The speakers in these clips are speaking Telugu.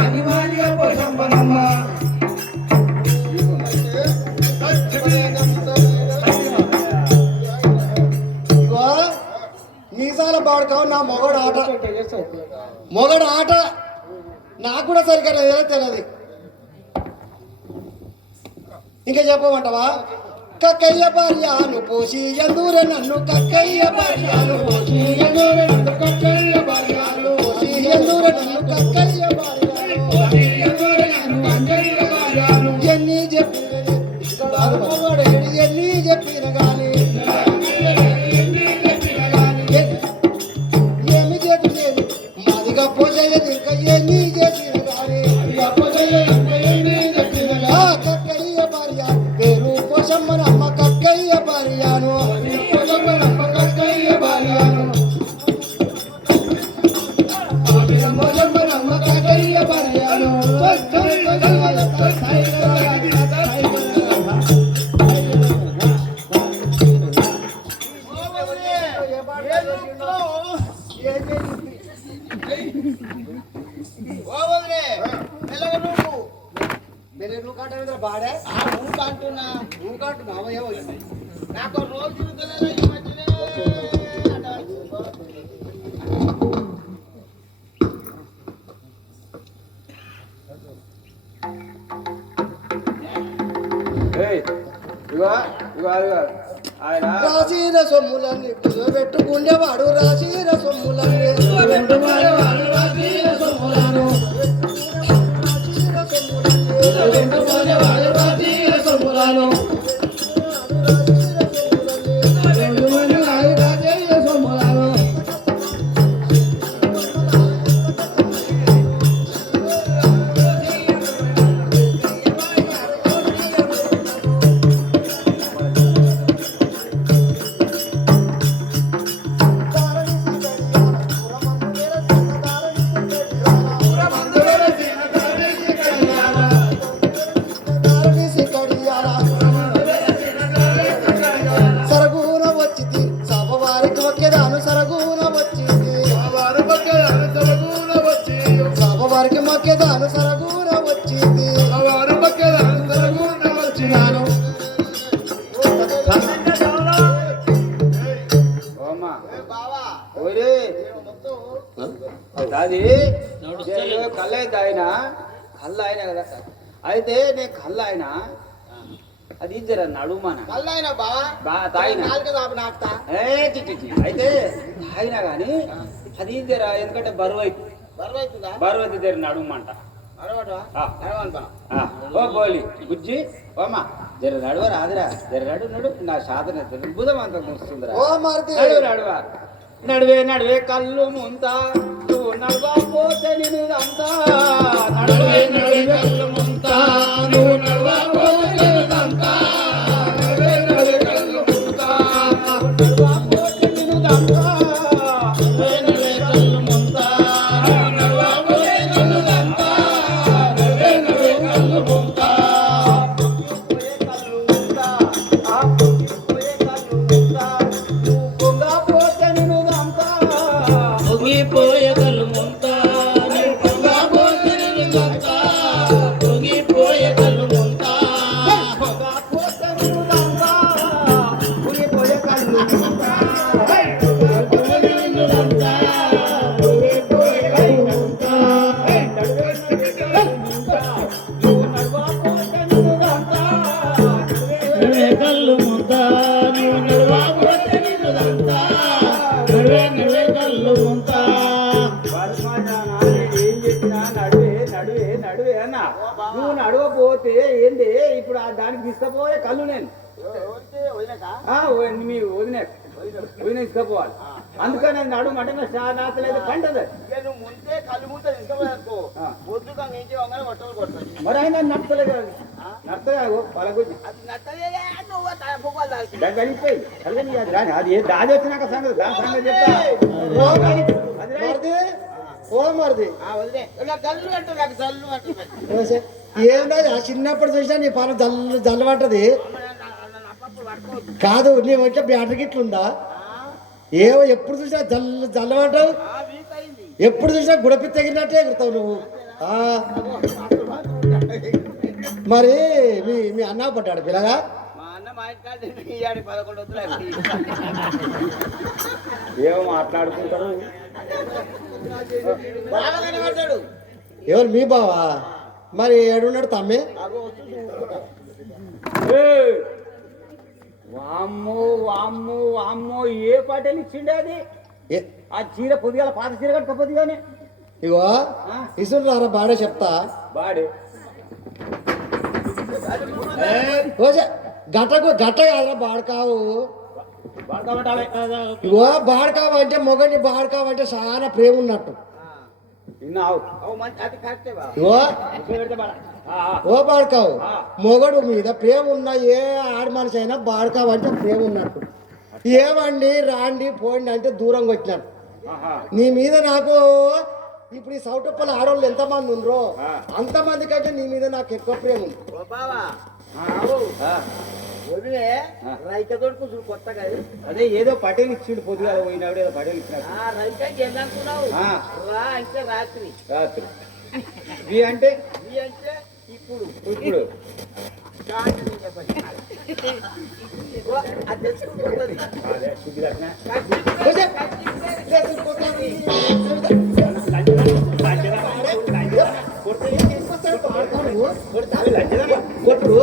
అనివార్య పోషమ్మనమ్మ మీసాల బాడుకావు నా మొగడు ఆట నాకు కూడా సరిగ్గా తెలియదు. ఇంకా చెప్పమంటావా? కక్కయ్య భార్యను పోసి ఎందురే నన్ను కక్కయ్య భార్యను పోసి ఎందురే నన్ను కక్కయ్య భార్యను పోసి ఎందురే నన్ను కక్కయ్య భార్యను ఎన్ని చెప్పిన కానీ ఏమి చెప్పలేదు మాదిగా పోసేది ఇంకా ఎన్ని చెప్పిన కానీ కక్కయ్య భార్య పేరు పోషమ్మనమ్మ కక్కయ్య భార్యను కక్కయ్య భార్యను పోషమ్మనమ్మ కక్కయ్య భార్యను బాడే అంటున్నా నాకు రోజు తిరుగుతలేదు ఈ మధ్యనే రాశీర సొమ్ములన్నీ పెట్టుకునేవాడు రాశీర సొమ్ములన్నీ వారికి మొక్కేదాను సరగూన వచ్చింది వారు మొక్కేదాను సరగూన వచ్చినాను అది కళ్ళైతే ఆయన కళ్ళు ఆయన కదా అయితే నేను కళ్ళు ఆయన అది జర నడుమాన అయితే తాగినా కానీ అది జర ఎందుకంటే బరువు అయితే జర నడుమంట ఓ బోలి బుజ్జి ఓమా జర నడువ రాదురా జర నడు నా సాధన బుధం అంత వస్తుందిరా నడువా నడువే కళ్ళు ముంత నువ్వు నడవా పోతే నేను అంతా నడువే కళ్ళు ముంత నువ్వు నడవా పోతే నేను అంతా నడువే కళ్ళు ముంత నడవా పోతే నేను అంతా నడువే కళ్ళు ముంత నడవా పోతే నేను అంతా నడువే కళ్ళు ముంత నువ్వు నడవపోతే ఏంది ఇప్పుడు దానికి తీసుకపోయే కళ్ళు నేను మీ వదిన తీసుకపోవాలి అందుకని నడుమంటే నాతలేదు కంటది మరి ఆయన నడతలేదు నడతలేదు అది దాది వచ్చినాక సంగతి దాని సంగతి చెప్తా ఏంటో చిన్నప్పుడు చూసినా నీ పాలు జల్లు పట్టది కాదు నీ వచ్చే బ్యాటరీ ఇట్లుందా ఏవో ఎప్పుడు చూసినా జల్లమంటావు ఎప్పుడు చూసినా గుడపి తగినట్టే ఎగురుతావు నువ్వు ఆ, మరి మీ మీ అన్న పడ్డాడు పిల్లగా మా అన్న మా ఇంటికాడ ఇయ్యాడు 11 వద్దులే. ఏమో మాట్లాడుకుంటారు. బాగానే పడ్డాడు. ఎవరు మీ బావా? మరి ఏడున్నాడు తమ్మి? వామ్మో వామ్మో వామ్మో ఏ పాటలు ఇచ్చిండే అది? ఆ చీర పొద్దుగాల పాత చీర కట్ట పొద్దుగానే. ఇగో ఇసురు రారా బాడే చెప్తా. బాడే గట్టకు గట్ట కాదురా బాడకావు. ఇగో బాడకావు అంటే మొగని బాడకావు అంటే చాలా ప్రేమ ఉన్నట్టు. ఇగో ఓ బాడకావు మొగడు మీద ప్రేమ ఉన్న ఏ ఆడ మనిషి అయినా బాడకావు అంటే ప్రేమ ఉన్నట్టు. ఏమండి రాండి పోండి అంటే దూరంగా వచ్చినారు. నీ మీద నాకు ఇప్పుడు ఈ సౌటప్పల ఆడవాళ్ళు ఎంతమంది ఉండ్రో అంతమంది కంటే నీ మీద నాకు ఎక్కువ ప్రేమ ఉంది. కొత్తగా అదే ఏదో పటేల్ ఇచ్చిండు పొద్దుగా పోయినాడు. ఏదో పటేల్ ఇచ్చినాడు. రాత్రి రాత్రి బి అంటే ఇప్పుడు ఇప్పుడు కొట్టు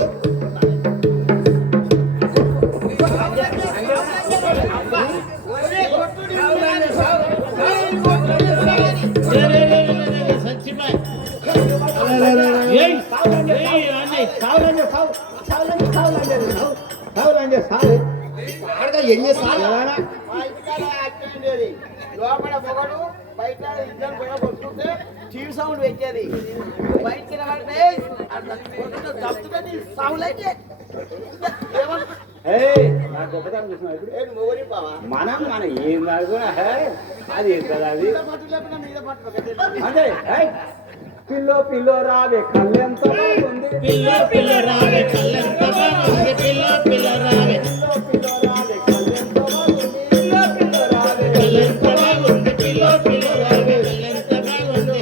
లోపల పొగడు బయట ఇద్దరు కూడా కొట్టుకుంటే టీవీ సౌండ్ పెట్టేది. బయటికి మనం మన ఏం కాదు అది అది అదే పిల్లో పిల్లో రావే కళ్ళెంత బాగుంది. పిల్లో పిల్లో రావే కళ్ళెంత బాగుంది. పిల్లో పిల్లో రావే పిల్లో రావే కళ్ళెంత బాగుంది. పిల్లో పిల్లో రావే కళ్ళెంత బాగుంది. పిల్లో పిల్లో రావే కళ్ళెంత బాగుంది.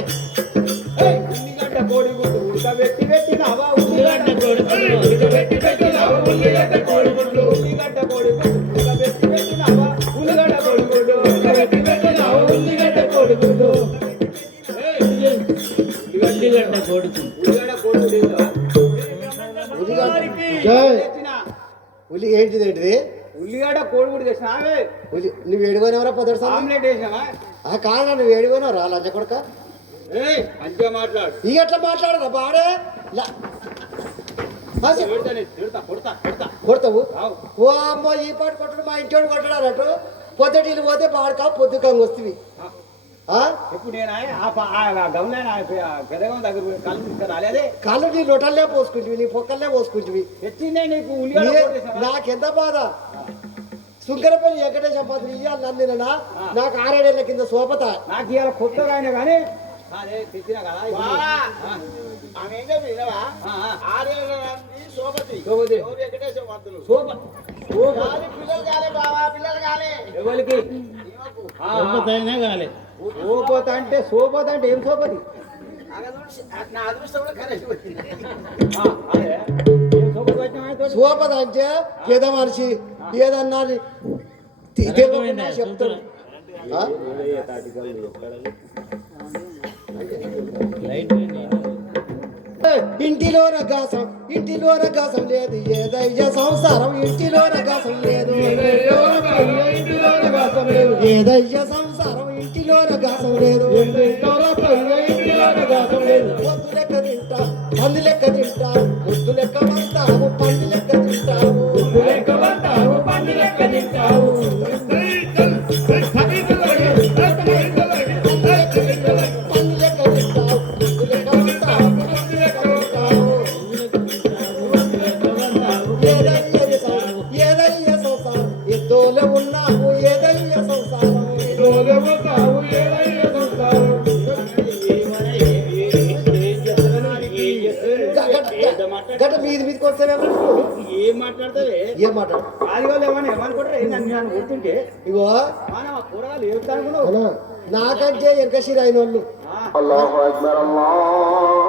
ఉల్లిగడ్డ కోడిగుడ్డు ఉడకబెట్టి పెట్టినావా? ఉల్లిగడ్డ కోడిగుడ్డు ఉడకబెట్టి పెట్టినావా? ఉల్లిగడ్డ కోడిగుడ్డు ఉల్లిగడ్డ కోడిగుడ్డు ఉడకబెట్టి పెట్టినావా? ఉల్లిగడ్డ కోడిగుడ్డు ఉడకబెట్టి పెట్టినావా? ఉల్లిగడ్డ కోడిగుడ్డు ఉల్లిగడ్డ కోడిగుడ్డు ఉల్లిగడ్డ కోడిగుడ్డు ఉల్లి ఏంటిది ఏంటిది? ఉల్లిగడ్డ కోడిగుడ్డు చేసినావే. నువ్వు ఏడుకోనవరా పొద్దు ఆమ్లెట్ వేసినావా? కాదు నువ్వు ఏడుకోనవరా లంచ కొడక. మంచిగా మాట్లాడు. ఇక ఎట్లా మాట్లాడరా బాడే కొడతావు? ఓ అమ్మో ఈ పాటు కొట్టడు మా ఇంటి కొట్టడు అన్నట్టు పొద్దుటీలు పోతే పాడకా పొద్దుకంగా వస్తుంది. ఇప్పుడు నేను గమనం దగ్గర కళ్ళు తీసుకురాలేదే. కళ్ళు నీ లొటల్లే పోసుకుంటువి, నీ పొక్కల్లే పోసుకుంటువి. తెచ్చిందే నీకు నాకెంత బాధ. సుంకరపల్లి వెంకటేశ పాత్ర ఇయ్యాలి నన్ను నాకు 6 ఏళ్ల కింద సోపత. నాకు ఇవాళ కొత్తగా అయినా కానీ తెచ్చినా కదా. ఎవరికి సోపత అంటే సోపత అంటే ఏం సోపతి? సోపత అంటే పెద్ద మనిషి ఏదన్నా చెప్తాడు. ఇంటిలోన గాసం లేదు ఏదయ్య సంసారం. ఇంటిలోన గాసం లేదు ఏదయ్య సంసారం. ఇంటిలోన గాసం లేదు పొద్దు లెక్క తింటా పంది లెక్క తింటా ముద్దు లెక్క మంటావు పంది లెక్క తింటావు పంది లెక్క తింటావు ఉన్నావు ఏదయ్య సంసారం. గట్ట మీదకి వస్తావేమో ఏం మాట్లాడతావే? ఏం మాట్లాడు అది వాళ్ళు ఏమన్నా ఏమనుకుంటారు? నన్ను కొడుతుంటే ఇగో కూరగాయలు ఏమనుకున్నావు? నాకంటే ఎంకశీర అయిన వాళ్ళు الله أكبر الله